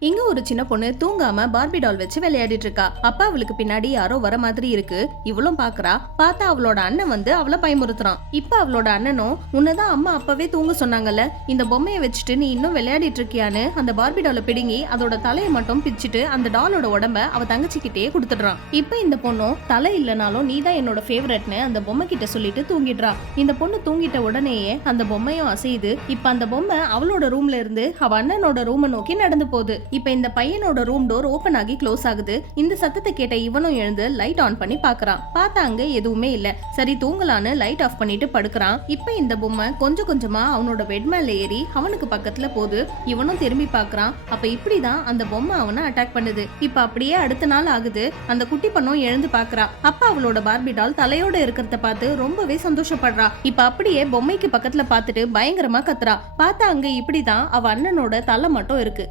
இங்க ஒரு சின்ன பொண்ணு தூங்காம பார்பி டால் வச்சு விளையாடிட்டு இருக்கா. அப்பா அவளுக்கு பின்னாடி யாரோ வர மாதிரி இருக்கு. இவளும் பாக்குறா. பார்த்தா அவளோட அண்ணன் வந்து அவளை பயமுறுத்துறான். இப்ப அவளோட அண்ணனும் உன்னதான் அம்மா அப்பவே தூங்க சொன்னாங்கல்ல. இந்த பொம்மையை வச்சுட்டு நீ இன்னும் விளையாடிட்டு இருக்கியான்னு அந்த பார்பி டாலை பிடுங்கி அதோட தலையை மட்டும் பிச்சுட்டு அந்த டாலோட உடம்ப அவ தங்கச்சிக்கிட்டே கொடுத்துடுறான். இப்ப இந்த பொண்ணும் தலை இல்லைனாலும் நீ தான் என்னோட ஃபேவரட்னு அந்த பொம்மை கிட்ட சொல்லிட்டு தூங்கிடுறா. இந்த பொண்ணு தூங்கிட்ட உடனேயே அந்த பொம்மையும் அசையுது. இப்ப அந்த பொம்மை அவளோட ரூம்ல இருந்து அவ அண்ணனோட ரூமை நோக்கி நடந்து போகுது. இப்ப இந்த பையனோட ரூம் டோர் ஓபன் ஆகி க்ளோஸ் ஆகுது. இந்த சத்தத்தை கேட்ட இவனும் எழுந்து லைட் ஆன் பண்ணி பாக்குறான். பார்த்தா அங்க எதுவுமே இல்ல. சரி தூங்கலான்னு லைட் ஆஃப் பண்ணிட்டு படுக்கிறான். இப்ப இந்த பொம்மை கொஞ்சம் கொஞ்சமா அவனோட பெட் மேல ஏறி அவனுக்கு பக்கத்துல போகுது. இவனும் திரும்பி பார்க்கறான் அப்ப இப்படிதான் அந்த பொம்மை அவனை அட்டாக் பண்ணுது. இப்ப அப்படியே அடுத்த நாள் ஆகுது. அந்த குட்டி பொண்ணும் எழுந்து பார்க்கறா அப்ப அவளோட பார்பி டால் தலையோட இருக்கிறத பார்த்து ரொம்பவே சந்தோஷப்படுறா. இப்ப அப்படியே பொம்மைக்கு பக்கத்துல பார்த்துட்டு பயங்கரமா கத்துறா. பார்த்தா அங்க இப்படிதான் அவ அண்ணனோட தலை மட்டும் இருக்கு.